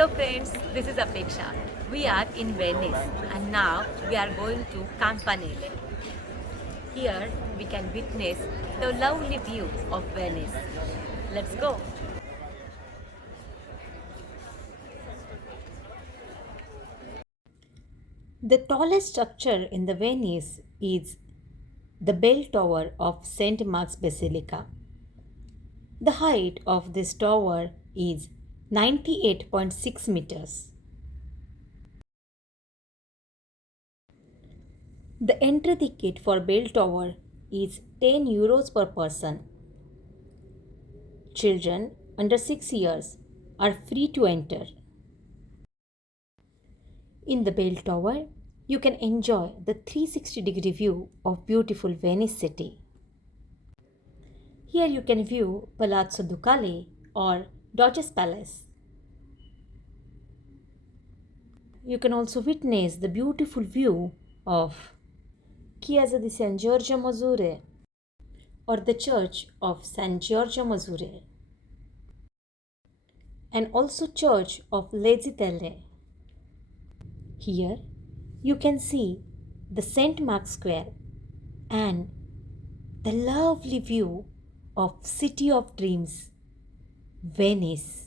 Hello friends, this is Apeksha. We are in Venice and now we are going to Campanile. Here we can witness the lovely view of Venice. Let's go. The tallest structure in the Venice is the bell tower of St. Mark's Basilica. The height of this tower is 98.6 meters. The entry ticket for Bell Tower is 10 euros per person. Children under 6 years are free to enter. In the Bell Tower, you can enjoy the 360-degree view of beautiful Venice city. Here you can view Palazzo Ducale or Doge's Palace. You can also witness the beautiful view of Chiesa di San Giorgio Maggiore or the Church of San Giorgio Maggiore and also Church of Venice Italy. Here you can see the St. Mark's Square and the lovely view of City of Dreams, Venice.